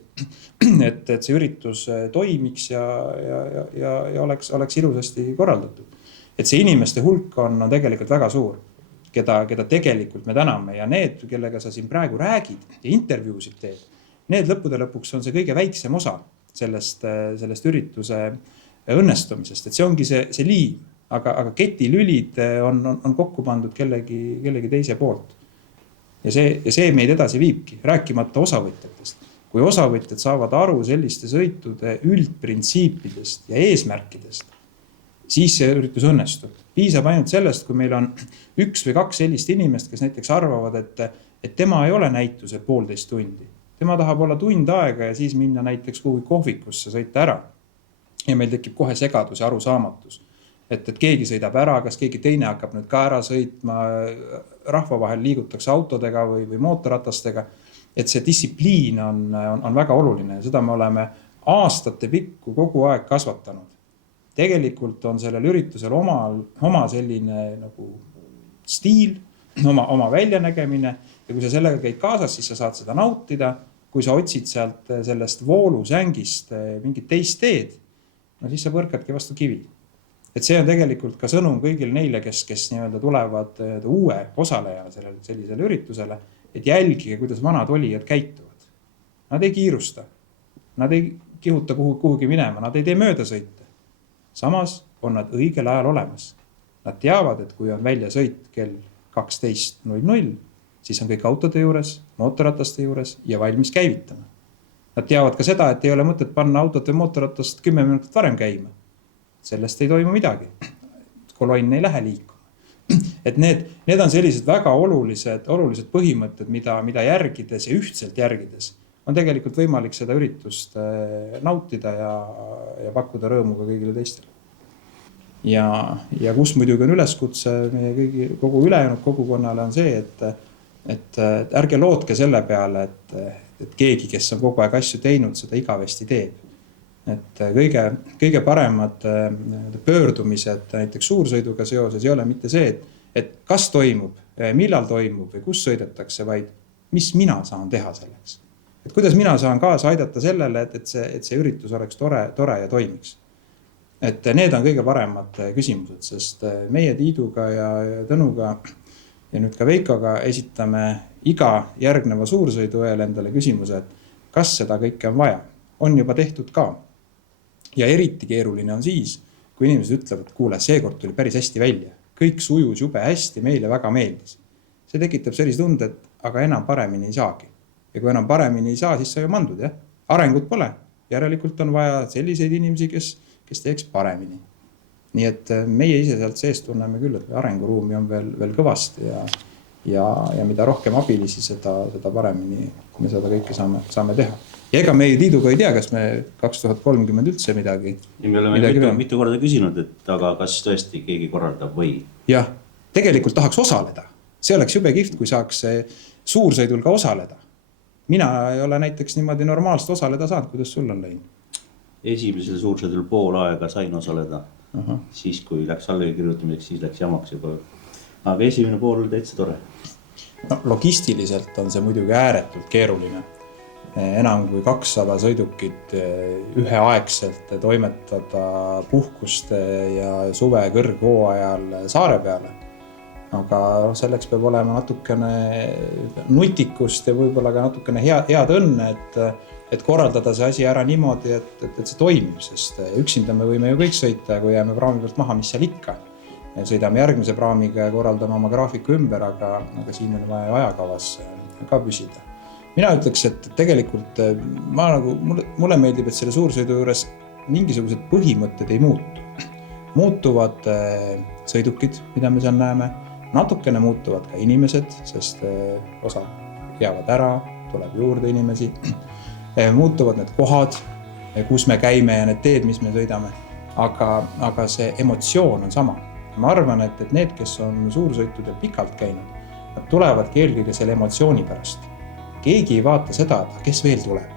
Et see üritus toimiks ja oleks ilusasti korraldatud. Et see inimeste hulk on tegelikult väga suur, keda tegelikult me täname ja need, kellega sa siin praegu räägid ja intervjuusid teed, need lõppude lõpuks on see kõige väiksem osa sellest ürituse õnnestumisest, et see ongi see liim. Aga ketilülid on kokku pandud kellegi teise poolt. Ja see meid edasi viibki, rääkimata osavõtjatest. Kui osavõtjad saavad aru selliste sõitude üldprintsiipidest ja eesmärkidest siis see üritus õnnestub. Piisab ainult sellest, kui meil on 1 või 2 sellist inimest, kes näiteks arvavad, et tema ei ole näituse 1,5 tundi. Tema tahab olla tund aega ja siis minna näiteks kuhugi kohvikusse, sõita ära. Ja meil tekib kohe segadus ja arusaamatus. Et keegi sõidab ära, kas keegi teine hakkab nüüd ka ära sõitma, rahva vahel liigutakse autodega või mootorratastega. Et see distsipliin on väga oluline ja seda me oleme aastate pikku kogu aeg kasvatanud. Tegelikult on sellel üritusel oma selline nagu stiil, oma väljanägemine ja kui sa sellega käid kaasas, siis sa saad seda nautida. Kui sa otsid sealt sellest voolusängist mingit teist teed, no siis sa põrkadki vastu kivi. Et see on tegelikult ka sõnum kõigil neile, kes nii-öelda tulevad uue osalejana sellisele üritusele, et jälgige, kuidas vanad olijad käituvad. Nad ei kiirusta, nad ei kihuta kuhugi minema, nad ei tee möödasõite. Samas on nad õigel ajal olemas. Nad teavad, et kui on välja sõit kell 12.00, siis on kõik autode juures, mootorrataste juures ja valmis käivitama. Nad teavad ka seda, et ei ole mõtet panna autot või mootorratast 10 minutit varem käima. Sellest ei toimu midagi. Kolonn ei lähe liikuma. Et need on sellised väga olulised põhimõtted, mida järgides ja ühtselt järgides on tegelikult võimalik seda üritust nautida ja pakkuda rõõmu ka kõigile teistele. Ja kus muidugi on üleskutse meie kogu ülejäänud kogukonnale on see, et ärge lootke selle peale, et keegi, kes on kogu aeg asju teinud, seda igavesti teeb. Et kõige paremad pöördumised näiteks suursõiduga seoses ei ole mitte see, et kas toimub, millal toimub või kus sõidetakse, vaid mis mina saan teha selleks. Et kuidas mina saan kaasa aidata sellele, et see üritus oleks tore ja toimiks. Et need on kõige paremad küsimused, sest meie Tiiduga ja Tõnuga ja nüüd ka Veikoga esitame iga järgneva suursõidu eel endale küsimuse, et kas seda kõike on vaja. On juba tehtud ka. Ja eriti keeruline on siis, kui inimesed ütlevad, et kuule, seekord tuli päris hästi välja. Kõik sujus jube hästi, meile väga meeldis. See tekitab sellise tunde, et aga enam paremini ei saagi. Ja kui enam paremini ei saa, siis sa ju mandud, jah? Arengut pole. Järelikult on vaja selliseid inimesi, kes teeks paremini. Nii et meie ise sealt sees tunneme küll, et arenguruumi on veel kõvasti ja mida rohkem abilisi, seda paremini me seda kõike saame teha. Ja ega meie Tiiduga ei tea, kas me 2030 üldse midagi. Ja me oleme mitu korda küsinud, et aga kas tõesti keegi korraldab või? Jah, tegelikult tahaks osaleda. See oleks jube kihvt, kui saaks suursõidul ka osaleda. Mina ei ole näiteks niimoodi normaalselt osaleda saanud, kuidas sul on läinud? Esimesel suursõidul pool aega sain osaleda. Siis kui läks allakirjutamiseks, siis läks jamaks juba. Aga esimene pool oli täitsa tore. No, logistiliselt on see muidugi ääretult keeruline. Enam kui 200 sõidukit üheaegselt toimetada puhkuste ja suve kõrghooajal saare peale. Aga selleks peab olema natukene nutikust ja võib-olla ka natukene head õnne, et korraldada see asi ära niimoodi, et see toimib, sest üksinda me võime ju kõik sõita, kui jääme praami pealt maha, mis seal ikka. Sõidame järgmise praamiga ja korraldame oma graafiku ümber, aga siin on vaja ajakavas ka püsida. Mina ütleks, et tegelikult mulle meeldib, et selle suursõidu juures mingisugused põhimõtted ei muutu. Muutuvad sõidukid, mida me seal näeme, natukene muutuvad ka inimesed, sest osa jäävad ära, tuleb juurde inimesi. Muutuvad need kohad, kus me käime ja need teed, mis me sõidame, aga see emotsioon on sama. Ma arvan, et need, kes on suursõitudel pikalt käinud, nad tulevadki eelkõige selle emotsiooni pärast. Keegi ei vaata seda, et kes veel tuleb,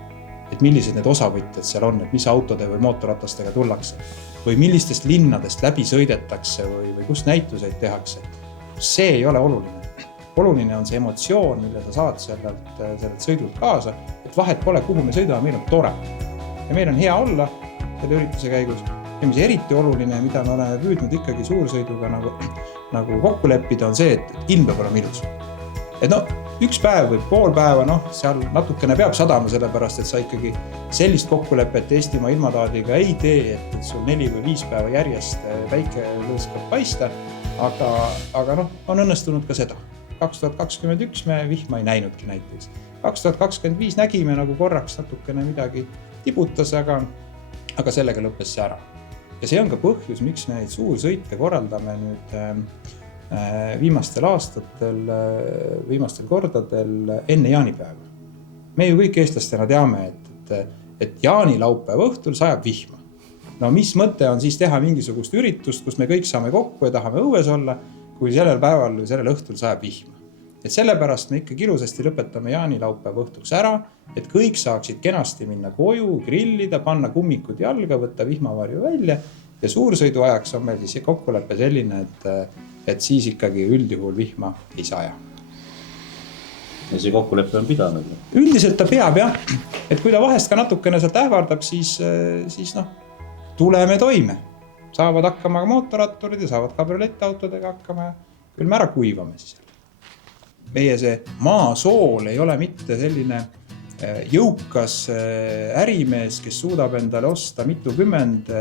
et millised need osavõtjad seal on, et mis autode või mootorratastega tullakse või millistest linnadest läbi sõidetakse või kus näituseid tehakse. See ei ole oluline. Oluline on see emotsioon, mille sa saad sellelt sõidult kaasa, et vahet pole, kuhu me sõidame, meil on tore. Ja meil on hea olla selle ürituse käigus. Ja mis eriti oluline, mida me oleme püüdnud ikkagi suursõiduga nagu kokku leppida, on see, et ilm peab olema ilus. Et üks päev või pool päeva, seal natukene peab sadama sellepärast, et sa ikkagi sellist kokkulepet Eestimaa ilmataadiga ei tee, et sul 4 või 5 päeva järjest väike lõõskab paista, aga on õnnestunud ka seda. 2021 me vihma ei näinudki näiteks. 2025 nägime nagu korraks natukene midagi tibutas, aga sellega lõppes see ära. ja see on ka põhjus, miks me neid suursõite korraldame nüüd viimastel aastatel, viimastel kordadel enne jaanipäeva. Me ju kõik eestlastena teame, et jaanilaupäeva õhtul sajab vihma. No mis mõte on siis teha mingisugust üritust, kus me kõik saame kokku ja tahame õues olla, kui sellel päeval või sellel õhtul sajab vihma. Et sellepärast me ikka ilusasti lõpetame jaanilaupäeva õhtuks ära, et kõik saaksid kenasti minna koju, grillida, panna kummikud jalga, võtta vihmavarju välja ja suursõidu ajaks on meil siis kokkulepe selline, et siis ikkagi üldjuhul vihma ei saja. Ja see kokkulepe on pidanud? Üldiselt ta peab jah, et kui ta vahest ka natukene sealt ähvardab, siis tuleme toime. Saavad hakkama ka mootorratturid ja saavad kabriolettautodega hakkama ja küll me ära kuivame siis. Meie see maasool ei ole mitte selline jõukas ärimees, kes suudab endale osta mitukümmend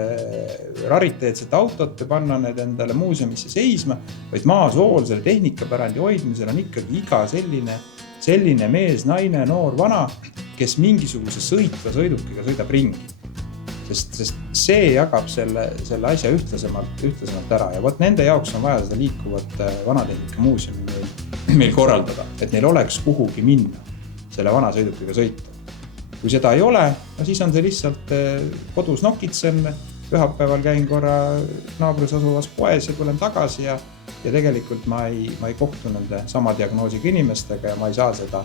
rariteetset autot ja panna need endale muuseumisse seisma, vaid maasool selle tehnikapärandi hoidmisel on ikkagi iga selline mees, naine, noor, vana, kes mingisuguse sõitva sõidukiga sõidab ringi. Sest see jagab selle asja ühtlasemalt ära ja võt nende jaoks on vaja seda liikuvat vanatehnika muuseumi meil korraldada, et neil oleks kuhugi minna selle vana sõidukiga sõita. Kui seda ei ole, no siis on see lihtsalt kodus nokitsen, pühapäeval käin korra naabrus asuvas poes ja tulen tagasi ja tegelikult ma ei kohtu nende sama diagnoosiga inimestega ja ma ei saa seda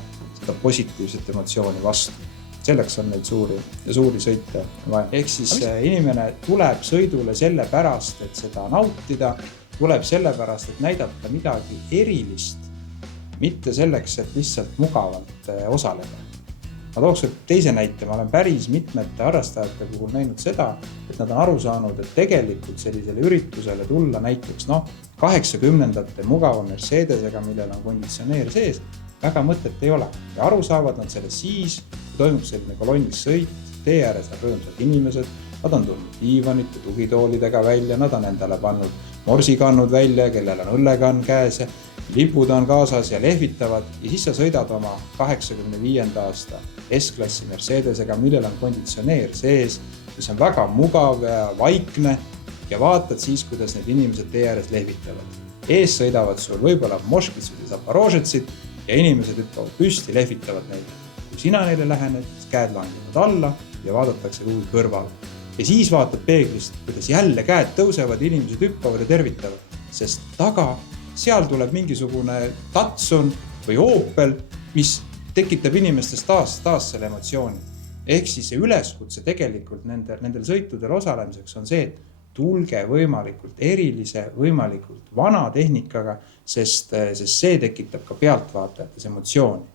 positiivset emotsiooni vastu. Selleks on neid suuri sõite vaja. Ehk siis inimene tuleb sõidule selle pärast, et seda nautida, tuleb selle pärast, et näidata midagi erilist, mitte selleks, et lihtsalt mugavalt osaleda. Ma tooks teise näite, ma olen päris mitmete harrastajate puhul näinud seda, et nad on aru saanud, et tegelikult sellisele üritusele tulla näiteks 80-ndate mugava Mercedesega, millel on konditsioneer sees, väga mõtet ei ole. Ja aru saavad nad selle siis, kui toimub selline kolonnis sõit, tee ääres on rõõmsad inimesed, nad on tulnud diivanite, tugitoolidega välja, nad on endale pannud morsikannud välja, kellel on õllekann käes, lipud on kaasas ja lehvitavad ja siis sa sõidad oma 85. aasta S-klassi Mercedesega, millel on konditsioneer sees, mis on väga mugav ja vaikne ja vaatad siis, kuidas need inimesed tee ääres lehvitavad. Ees sõidavad sul võib-olla moškitsud ja zaporožetsid ja inimesed hüppavad püsti, lehvitavad neile. Kui sina neile lähened, siis käed langevad alla ja vaadatakse kuhugi kõrval. Ja siis vaatad peeglist, kuidas jälle käed tõusevad, inimesed hüppavad ja tervitavad, sest taga seal tuleb mingisugune Datsun või Opel, mis tekitab inimestes taas selle emotsiooni. Ehk siis see üleskutse tegelikult nendel sõitudel osalemiseks on see, et tulge võimalikult erilise, võimalikult vana tehnikaga, sest see tekitab ka pealtvaatajate emotsiooni.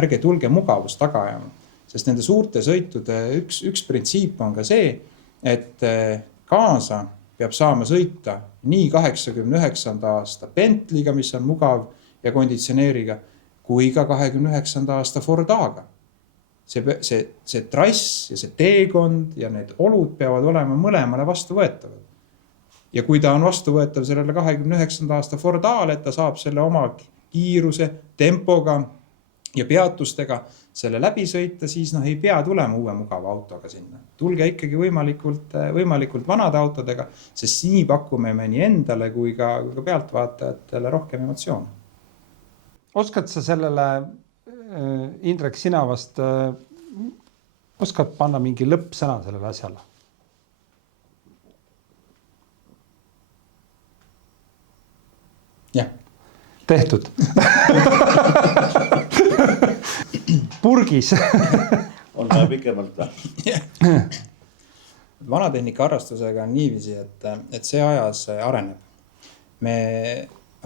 Ärge tulge mugavust taga ajama, sest nende suurte sõitude üks printsiip on ka see, et kaasa peab saama sõita nii 89. aasta Bentley'ga, mis on mugav ja konditsioneeriga, kui ka 29. aasta Ford A-ga. See trass ja see teekond ja need olud peavad olema mõlemale vastuvõetavad. Ja kui ta on vastuvõetav sellele 29. aasta Ford A-le, et ta saab selle oma kiiruse, tempoga ja peatustega selle läbi sõita, siis ei pea tulema uue mugava autoga sinna. Tulge ikkagi võimalikult vanade autodega, sest nii pakume me nii endale kui ka pealtvaatajatele rohkem emotsioone. Oskad sa sellele, Indrek, sina vast, oskad panna mingi lõppsõna sellele asjale? Jah. Tehtud. Purgis. On vaja pikemalt. Vanatehnika harrastusega on niiviisi, et see ajas areneb. Me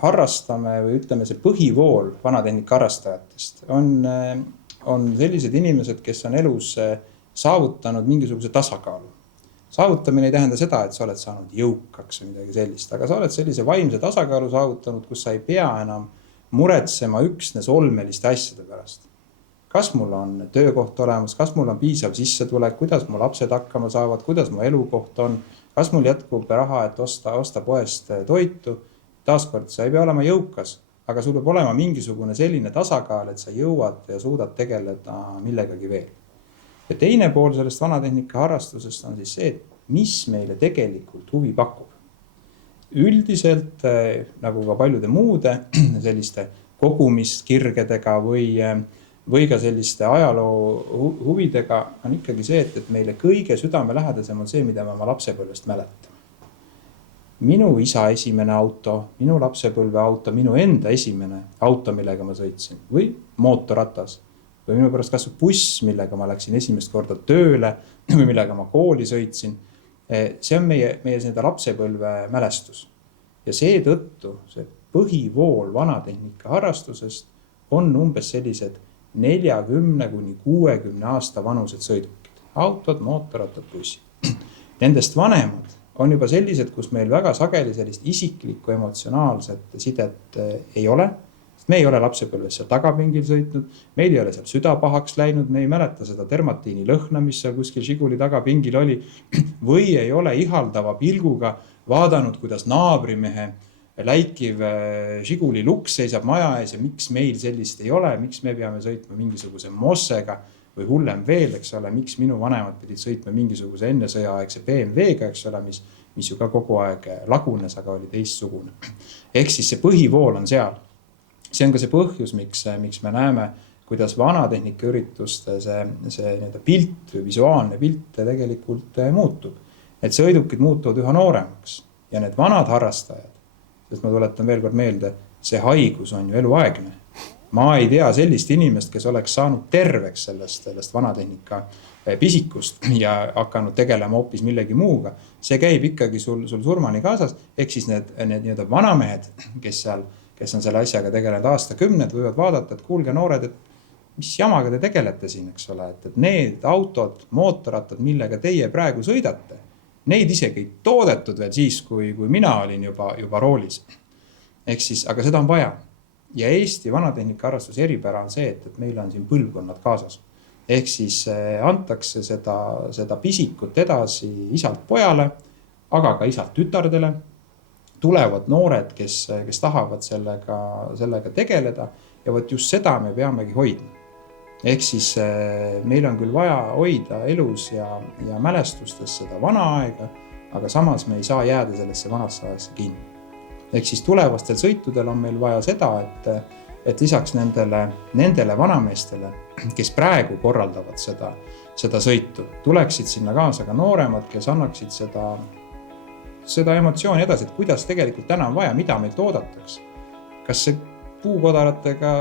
harrastame või ütleme see põhivool vanatehnika harrastajatest on sellised inimesed, kes on elus saavutanud mingisuguse tasakaalu. Saavutamine ei tähenda seda, et sa oled saanud jõukaks või midagi sellist, aga sa oled sellise vaimse tasakaalu saavutanud, kus sa ei pea enam muretsema üksnes olmeliste asjade pärast. Kas mul on töökoht olemas, kas mul on piisav sissetulek, kuidas mu lapsed hakkama saavad, kuidas mu elukoht on, kas mul jätkub raha, et osta poest toitu. Taaskord, sa ei pea olema jõukas, aga sul peab olema mingisugune selline tasakaal, et sa jõuad ja suudad tegeleda millegagi veel. Ja teine pool sellest vanatehnika harrastusest on siis see, et mis meile tegelikult huvi pakub. Üldiselt nagu ka paljude muude selliste kogumiskirgedega või ka selliste ajaloo huvidega on ikkagi see, et meile kõige südamelähedasem on see, mida me oma lapsepõlvest mäletame. Minu isa esimene auto, minu lapsepõlve auto, minu enda esimene auto, millega ma sõitsin või mootorratas või minu pärast kasvõi buss, millega ma läksin esimest korda tööle või millega ma kooli sõitsin. See on meie seda lapsepõlve mälestus ja seetõttu see põhivool vanatehnika harrastusest on umbes sellised 40–60 aasta vanused sõidukid. Autod, mootorrattad, bussid. Nendest vanemad on juba sellised, kus meil väga sageli sellist isiklikku emotsionaalset sidet ei ole. Me ei ole lapsepõlves seal tagapingil sõitnud, meil ei ole seal süda pahaks läinud, me ei mäleta seda dermatiini lõhna, mis seal kuskil Žiguli tagapingil oli, või ei ole ihaldava pilguga vaadanud, kuidas naabrimehe läikiv Žiguli luks seisab maja ees ja miks meil sellist ei ole, miks me peame sõitma mingisuguse Mossega või hullem veel, eks ole, miks minu vanemad pidid sõitma mingisuguse enne sõjaaegse BMW-ga, eks ole, mis ju ka kogu aeg lagunes, aga oli teistsugune. Ehk siis see põhivool on seal. See on ka see põhjus, miks me näeme, kuidas vanatehnika ürituste see pilt või visuaalne pilt tegelikult muutub. Need sõidukid muutuvad üha nooremaks ja need vanad harrastajad, sest ma tuletan veel kord meelde, see haigus on ju eluaegne. Ma ei tea sellist inimest, kes oleks saanud terveks sellest vanatehnika pisikust ja hakanud tegelema hoopis millegi muuga. See käib ikkagi sul surmani kaasas, ehk siis need vanamehed, kes on selle asjaga tegelenud aastakümned, võivad vaadata, et kuulge noored, et mis jamaga te tegelete siin, eks ole, et need autod, mootorrattad, millega teie praegu sõidate, neid isegi ei toodetud veel siis, kui mina olin juba roolis. Ehk siis, aga seda on vaja. Ja Eesti vanatehnika harrastuse eripära on see, et meil on siin põlvkonnad kaasas. Ehk siis antakse seda pisikut edasi isalt pojale, aga ka isalt tütardele. Tulevad noored, kes tahavad sellega tegeleda ja võt just seda me peamegi hoidma. Ehk siis meil on küll vaja hoida elus ja mälestustes seda vana aega, aga samas me ei saa jääda sellesse vanasse ajasse kinni. Ehk siis tulevastel sõitudel on meil vaja seda, et lisaks nendele vanameestele, kes praegu korraldavad seda sõitu, tuleksid sinna kaasa ka nooremad, kes annaksid seda emotsiooni edasi, et kuidas tegelikult täna on vaja, mida meil toodatakse. Kas see puukodaratega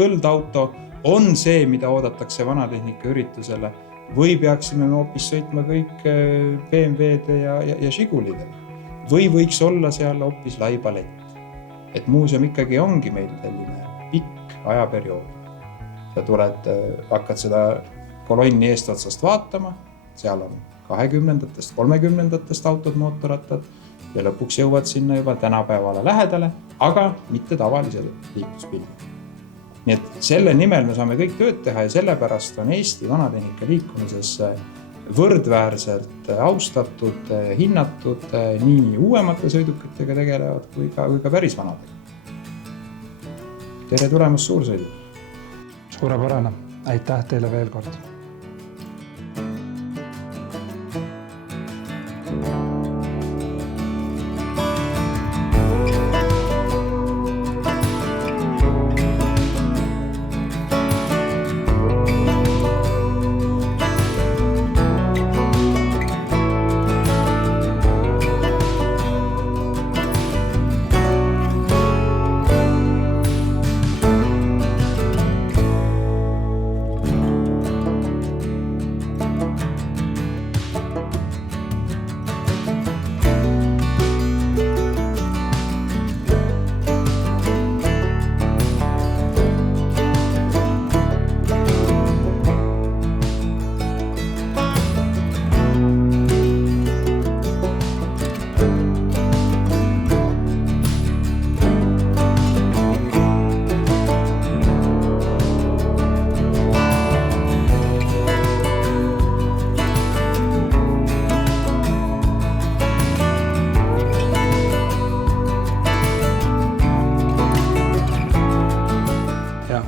tõldauto on see, mida oodatakse vanatehnika üritusele või peaksime me hoopis sõitma kõik BMW-de ja Žigulidele? Või võiks olla seal hoopis lai palett. Et muuseum ikkagi ongi meil selline pikk ajaperiood. Sa hakkad seda kolonni eestotsast vaatama, seal on 20-ndatest, 30-ndatest autod, mootorrattad ja lõpuks jõuad sinna juba tänapäevale lähedale, aga mitte tavalisele liikluspildi. Nii et selle nimel me saame kõik tööd teha ja sellepärast on Eesti vanatehnika liikumises võrdväärselt austatud, hinnatud nii uuemate sõidukitega tegelevad kui ka päris vanadega. Tere tulemast suursõidu! Suurepärane, aitäh teile veel kord!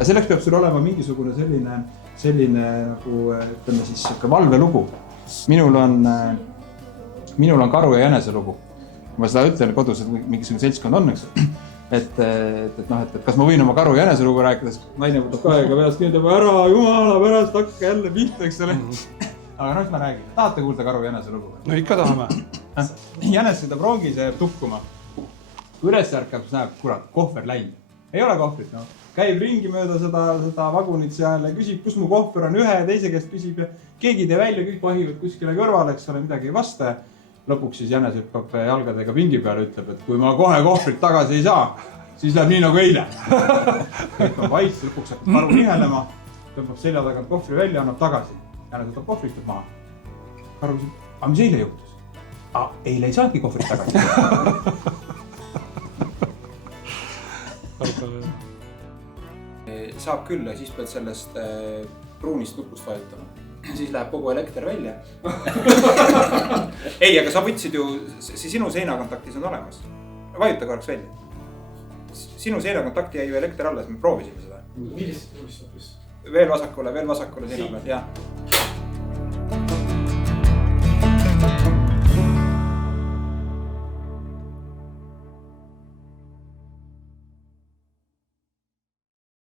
Selleks peab sul olema mingisugune selline nagu ütleme siis valvelugu. Minul on minul on karu ja jänese lugu. Ma seda ütlen kodus, et mingisugune seltskond on, eks. Et kas ma võin oma karu ja jänese lugu rääkida, siis naine võtab kahega peast nii, et ära jumala pärast hakka jälle pihta, eks ole. Aga mis ma räägin? Tahate kuulda karu ja jänese lugu? No ikka tahame. Jänes sõidab rongis ja jääb tukkuma. Kui üles ärkab, siis näeb, kurat, kohver läinud. Ei ole kohvrit, no. Käib ringi mööda seda vagunit seal ja küsib, kus mu kohver on, ühe ja teise käest küsib ja keegi tee välja, kõik vahivad kuskile kõrvale, eks ole, midagi ei vasta. Lõpuks siis Jänes hüppab jalgadega pingi peale, ütleb, et kui ma kohe kohvrit tagasi ei saa, siis läheb nii nagu eile. Kõik on vaits, lõpuks hakkab karu nihelema, tõmbab selja tagant kohvri välja, annab tagasi. Jänes võtab kohvrit, tõb maha. Karu küsib, aga mis eile juhtus? Eile ei saadki kohvrit tagasi. Saab küll ja siis pead sellest pruunist nupust vajutama. Siis läheb kogu elekter välja. Ei, aga sa võtsid ju, sinu seinakontaktis on olemas. Vajuta korraks välja. Sinu seinakontakti jäi ju elekter alles, me proovisime seda. Millist? Veel vasakule seina peal, jah.